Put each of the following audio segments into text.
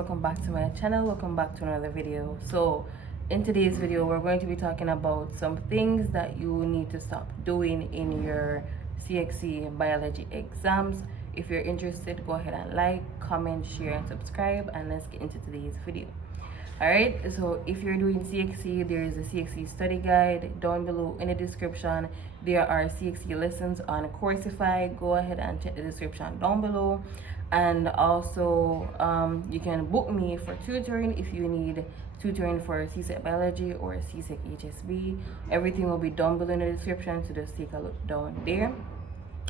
Welcome back to my channel. Welcome back to another video. So in today's video we're going to be talking about some things that you need to stop doing in your CXC biology exams. If you're interested, go ahead and like, comment, share, and subscribe, and let's get into today's video. Alright, so if you're doing CXC, there is a CXC study guide down below in the description. There are CXC lessons on Coursify. Go ahead and check the description down below. And also, you can book me for tutoring if you need tutoring for CSEC Biology or CSEC HSB. Everything will be down below in the description, so just take a look down there.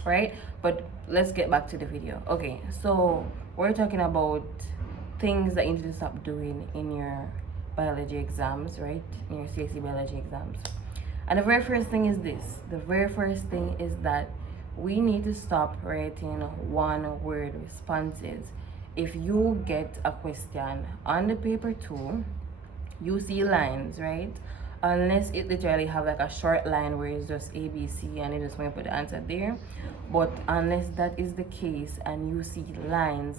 Right, but let's get back to the video. Okay, so we're talking about things that you need to stop doing in your biology exams, right? In your CXC biology exams. And the very first thing is this. The very first thing is that we need to stop writing one-word responses. If you get a question on the paper too, you see lines, right? Unless it literally have like a short line where it's just A, B, C, and you just want to put the answer there. But unless that is the case and you see lines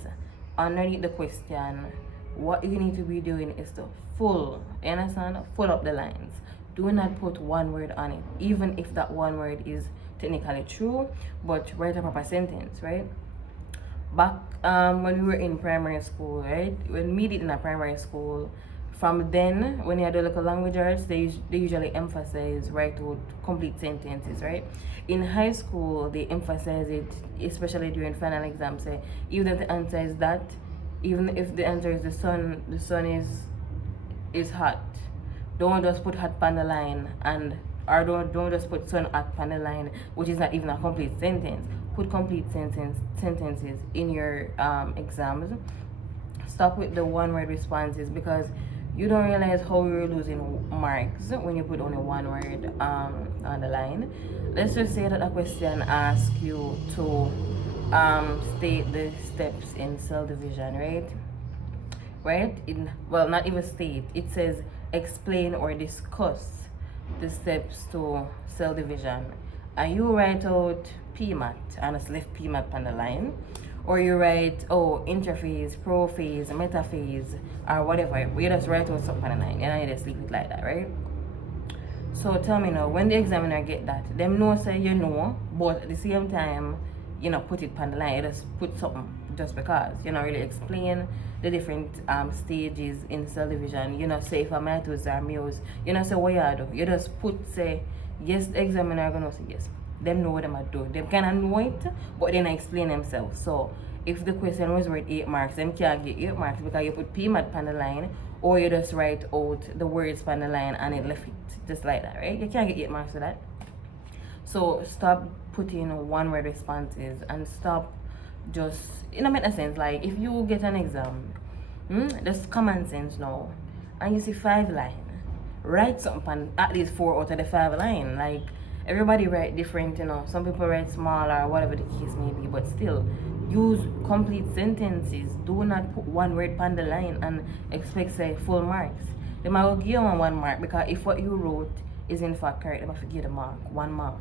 underneath the question, what you need to be doing is to full up the lines. Do not put one word on it, even if that one word is technically true, but write a proper sentence, right? Back when we were in primary school, right? When we did in a primary school, from then, when you had to look at language arts, they usually emphasize write out complete sentences, right? In high school, they emphasize it, especially during final exams. Say, even if the answer is that, even if the answer is the sun is hot. Don't just put hot on the line, or don't just put sun hot on the line, which is not even a complete sentence. Put complete sentences in your exams. Stop with the one-word responses, because you don't realize how you're losing marks when you put only one word on the line. Let's just say that a question asks you to state the steps in cell division, right? Well, not even state. It says explain or discuss the steps to cell division, and you write out PMAT and just left PMAT on the line. Or you write, interphase, prophase, metaphase, or whatever. You just write out something on the line, and you just leave it like that, right? So tell me now, when the examiner get that, them know say you know, but at the same time, you know, put it on the line. You just put something just because. You know, really explain the different stages in cell division. You know, say if a mitosis or meiosis, you know, say what you do. You just put, say, yes, the examiner gonna say yes. Them know what them do. Them kinda know it, but then I explain themselves. So if the question was worth 8 marks, them can't get 8 marks because you put PMAT on the line, or you just write out the words on the line and it left it just like that, right? You can't get 8 marks for that. So stop putting one-word responses and stop just, you know, make a sense. Like if you get an exam, just common sense now, and you see 5 lines, write something on at least 4 out of the 5 lines. Like everybody write different, you know. Some people write small or whatever the case may be, but still use complete sentences. Do not put one word on the line and expect say full marks. They might give you 1 mark because if what you wrote is in fact correct, they might forget a mark, 1 mark.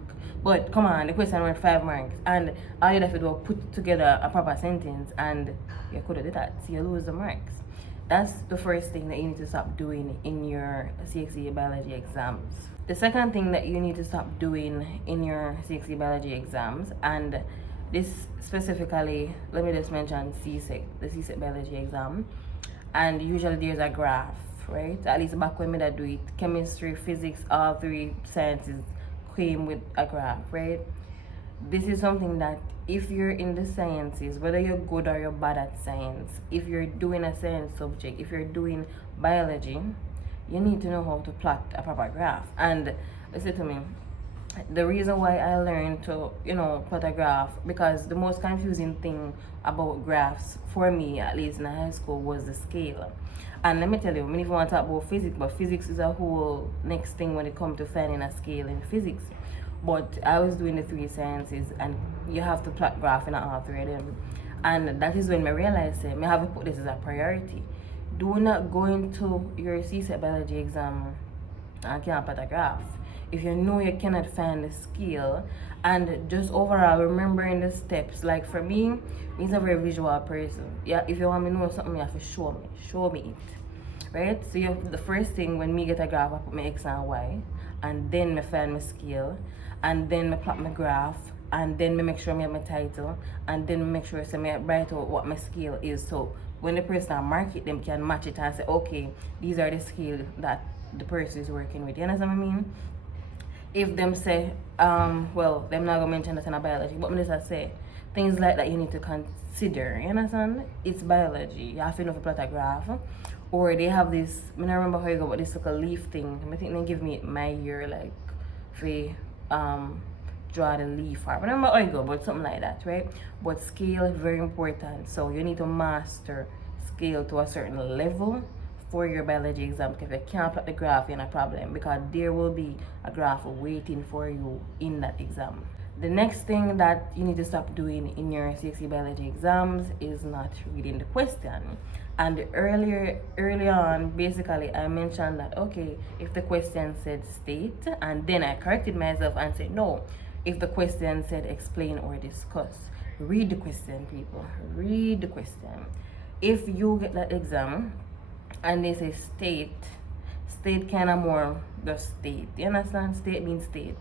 But come on, the question worth 5 marks, and all you have to do is put together a proper sentence, and you could have did that, so you lose the marks. That's the first thing that you need to stop doing in your CXC biology exams. The second thing that you need to stop doing in your CXC biology exams, and this specifically, let me just mention CSEC, the CSEC biology exam, and usually there's a graph, right? At least back when I do it, chemistry, physics, all 3 sciences came with a graph, right? This is something that if you're in the sciences, whether you're good or you're bad at science, if you're doing a science subject, if you're doing biology, you need to know how to plot a proper graph. And listen to me, the reason why I learned to, you know, plot a graph, because the most confusing thing about graphs for me, at least in high school, was the scale. And let me tell you, I mean, if you want to talk about physics, but physics is a whole next thing when it comes to finding a scale in physics. But I was doing the 3 sciences, and you have to plot graph in all 3 of them. And that is when I realized I have to put this as a priority. Do not go into your CSEC biology exam and can't plot a graph. if you know you cannot find the skill, and just overall remembering the steps. Like for me, he's a very visual person. Yeah, if you want me to know something, you have to show me it, right? So the first thing when me get a graph, I put my x and y, and then me find my scale, and then me plot my graph, and then me make sure me have my title, and then me make sure so me write out what my scale is. So when the person mark it, them can match it and say, okay, these are the scale that the person is working with. You understand what I mean? If them say, well, them not gonna mention that in a biology, but me just say things like that you need to consider. You understand? It's biology. You have to know if you plot a graph. Or they have this, I don't remember how you go, but this like a leaf thing. I think they give me my year like for draw the leaf. I don't remember how you go, but something like that, right? But scale is very important. So you need to master scale to a certain level for your biology exam. Because if you can't plot the graph, you're in a problem, because there will be a graph waiting for you in that exam. The next thing that you need to stop doing in your CXC biology exams is not reading the question. And early on, basically, I mentioned that, okay, if the question said state, and then I corrected myself and said, no, if the question said explain or discuss. Read the question, people. Read the question. If you get that exam and they say state kind of more the state. You understand? State means state.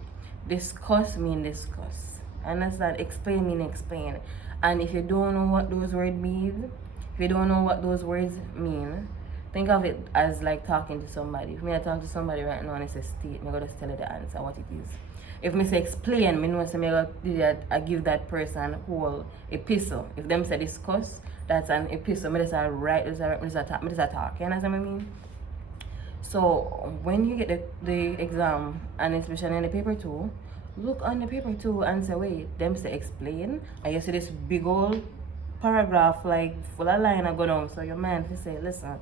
Discuss mean discuss. Understand? Explain mean explain. And if you don't know what those words mean, think of it as like talking to somebody. If me I talk to somebody right now and it says state, I'm gonna just tell you the answer, what it is. If me say explain, me know say I give that person whole epistle. If them say discuss, that's an epistle. Me just write, me just talk. You understand what I mean? So when you get the exam, and especially in the paper two, look on the paper two and say, wait, them say explain, and you see this big old paragraph like full of line go down. So your man will say, listen,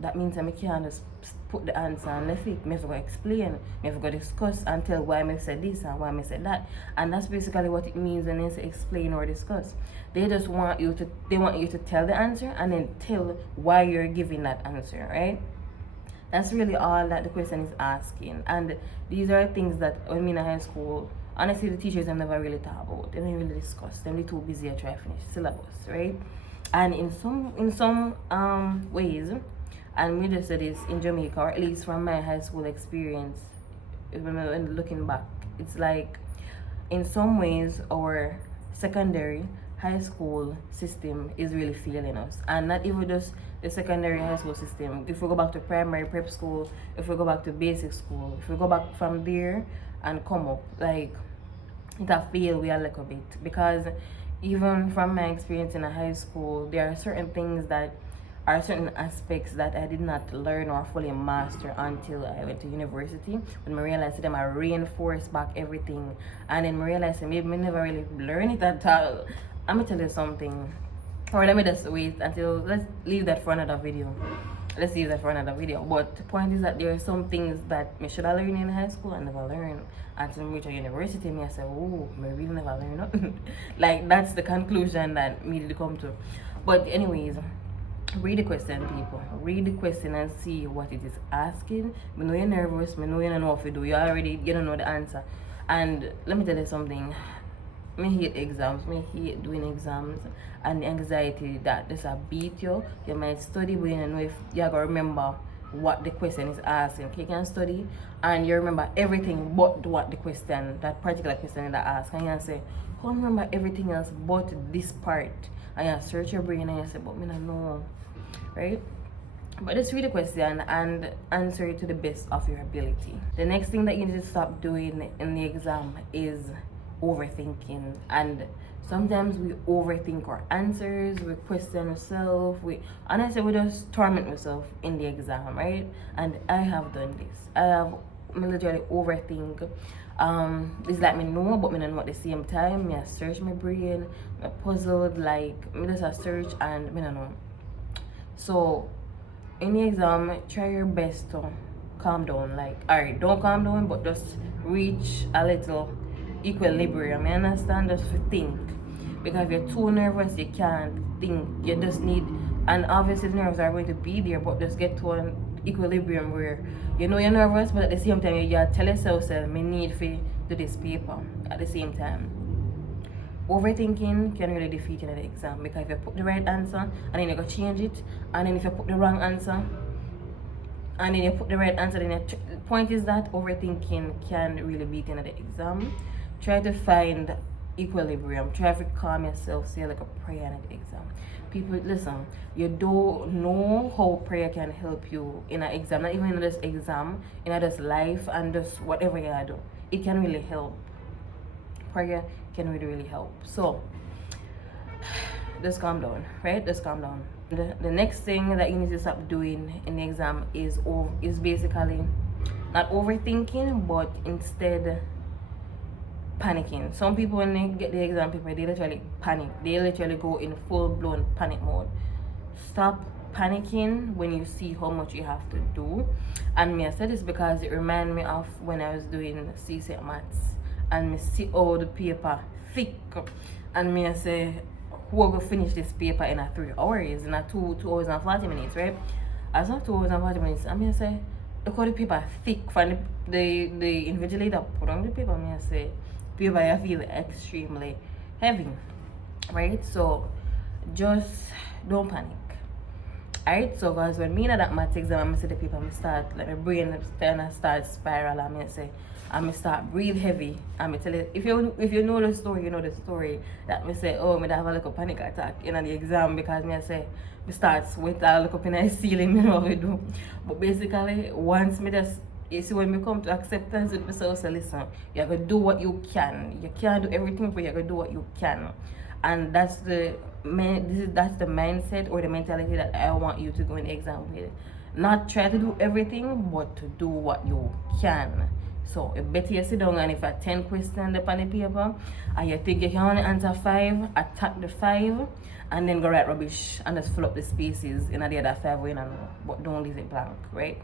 that means I can't just put the answer and left it. I have to go explain, I have to go discuss and tell why I said this and why I said that. And that's basically what it means when they say explain or discuss. They just want you to tell the answer and then tell why you're giving that answer, right? That's really all that the question is asking. And these are things that when me in high school, honestly, the teachers have never really talk about. They don't really discuss. They're too busy to try to finish syllabus, right? And in some ways, and we just said this in Jamaica, or at least from my high school experience, when looking back, it's like in some ways our secondary high school system is really failing us. And not even just the secondary high school system. If we go back to primary prep school, if we go back to basic school, if we go back from there and come up, like it a fail we a little bit. Because even from my experience in a high school, there are certain things that are certain aspects that I did not learn or fully master until I went to university. When I realized that I reinforced back everything, and then I realized that maybe I never really learned it at all. I'm gonna tell you something, or let me just wait until, let's leave that for another video. But the point is that there are some things that I should have learned in high school and never learned. Until I reach a university, I say, oh, I really never learned nothing. Like, that's the conclusion that me did come to. But anyways, read the question, people. Read the question and see what it is asking. I know you're nervous, I know you don't know what to do. You don't know the answer. And let me tell you something. I hate exams. I hate doing exams, and the anxiety that this beat you. You might study, but you don't know if you're gonna remember what the question is asking. You can study and you remember everything but what the question, that particular question that asks, and you say, how remember everything else but this part? And you search your brain and you say, but me not know, right? But just read the question and answer it to the best of your ability. The next thing that you need to stop doing in the exam is overthinking. And sometimes we overthink our answers, we question ourselves, we just torment ourselves in the exam, right? And I have done this. I literally overthink. It's like me know, but me don't know at the same time. I search my brain, I puzzled, like me just a search and me don't know. So in the exam, try your best to calm down. Like, alright, don't calm down, but just reach a little equilibrium. You understand? Just to think. Because if you're too nervous, you can't think. You just need, and obviously the nerves are going to be there, but just get to equilibrium where you know you're nervous, but at the same time you tell yourself, me need to do this paper at the same time. Overthinking can really defeat you in the exam, because if you put the right answer and then you go change it, and then if you put the wrong answer and then you put the right answer, then the point is that overthinking can really beat you in the exam. Try to find equilibrium. Try to calm yourself, say like a prayer in the exam. People, listen, you don't know how prayer can help you in an exam, not even in this exam, in this life and just whatever you do. It can really help. Prayer can really help. So just calm down, right? Just calm down. The next thing that you need to stop doing in the exam is basically not overthinking, but instead panicking. Some people, when they get the exam paper, they literally panic. They literally go in full-blown panic mode. Stop panicking when you see how much you have to do. And me, I said this because it reminded me of when I was doing CXC maths and me see all the paper thick, and me I say, who are going to finish this paper in a 3 hours, in a 2 hours and 40 minutes, right? As not 2 hours and 40 minutes, I mean I say, look how the paper thick. From the invigilator put on the paper, me I say, paper I feel extremely heavy, right? So just don't panic. Alright, so guys, when me in that math exam, I see the paper, I start, like my brain start spiral, and I say, I start breathe heavy. And I tell you, if you know the story, you know the story. That me say, oh, me have a little panic attack in the exam, because me I say, me start sweat, I look up in the ceiling, you know what I do. But basically, once me just, you see, when me come to acceptance with myself, say, listen, you have to do what you can. You can't do everything, but you have to do what you can. And that's the mindset or the mentality that I want you to go in the exam with. Not try to do everything, but to do what you can. So you better you sit down, and if you have 10 questions upon the paper and you think you can only answer 5, attack the 5 and then go write rubbish and just fill up the spaces in the other 5 where you know, but don't leave it blank, right?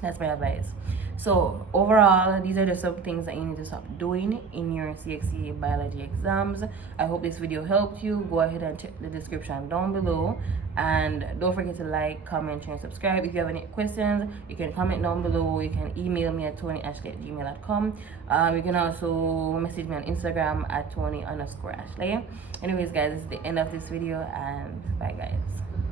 That's my advice. So overall, these are just some things that you need to stop doing in your CXC biology exams. I hope this video helped you. Go ahead and check the description down below, and don't forget to like, comment, share, and subscribe. If you have any questions, you can comment down below. You can email me at Toni-Ashlaay@gmail.com. You can also message me on Instagram at Toni_Ashlaay. Anyways guys, this is the end of this video, and bye guys.